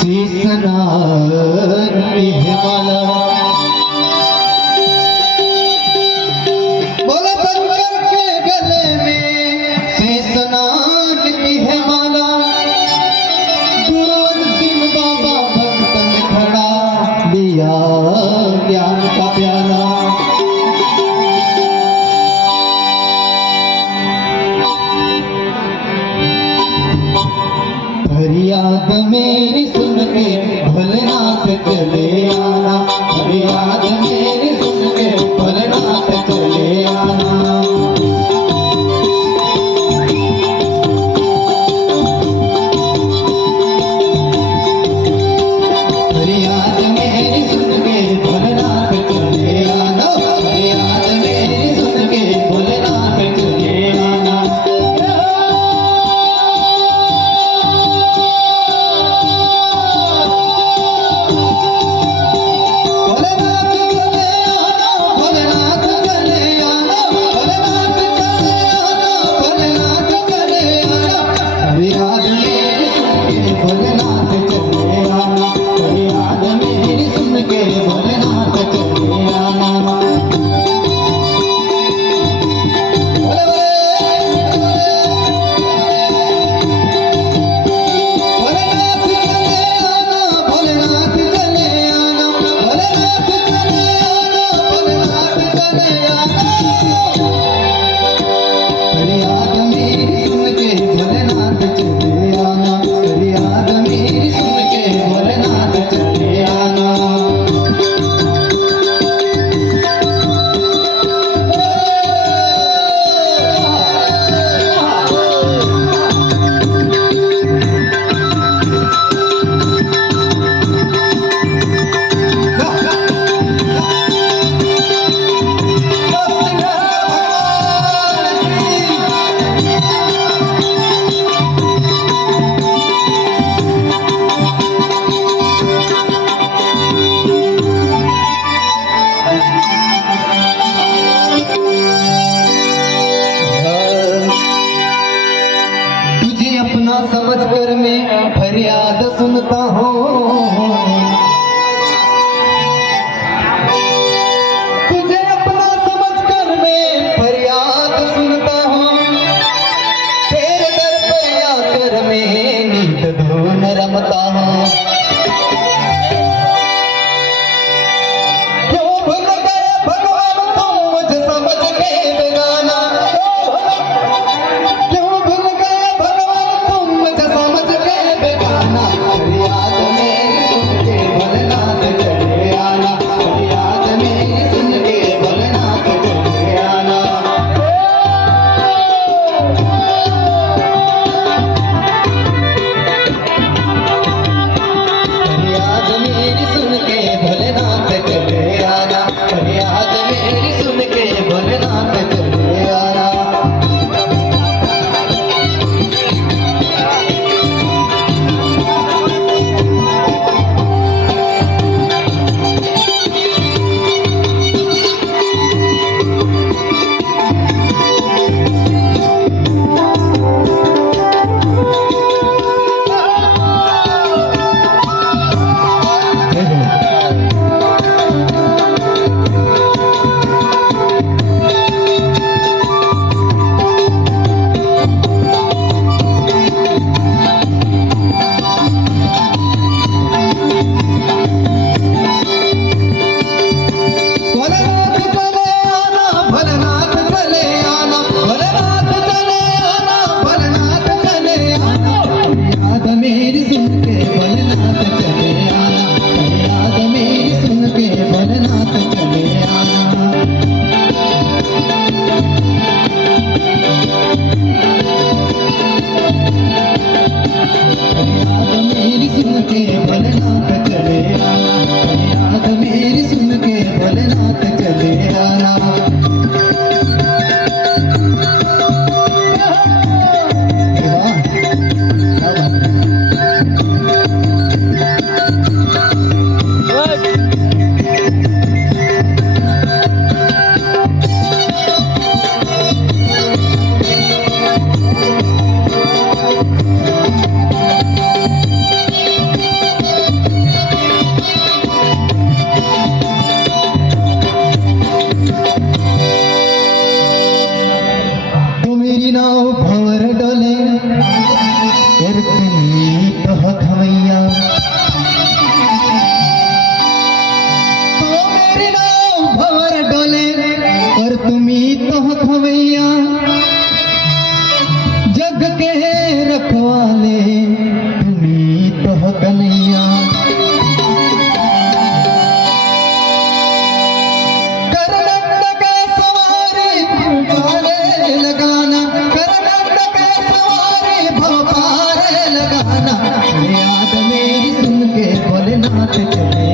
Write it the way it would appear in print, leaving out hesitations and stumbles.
शेषनाग की है माला। बोला शंकर के गले में शेषनाग की है माला। गुरुवर सिंह बाबा भक्तन खड़ा दिया ज्ञान का प्याला। फरियाद मेरी सुन के भोलेनाथ चले आना। फरियाद मेरी सुन के भोलेनाथ चले आना। फरियाद मेरी सुन के भोलेनाथ चले आना। फरियाद मेरी सुन के भोलेनाथ चले आना। समझ कर मैं फरियाद सुनता हूँ। तुझे अपना समझ कर मैं फरियाद सुनता हूँ। तेरे दर पर आकर मैं नीत धुन रमता हूँ। क्यों भूल गए भगवान तुम मुझे समझ के बेगाना। कुछ चले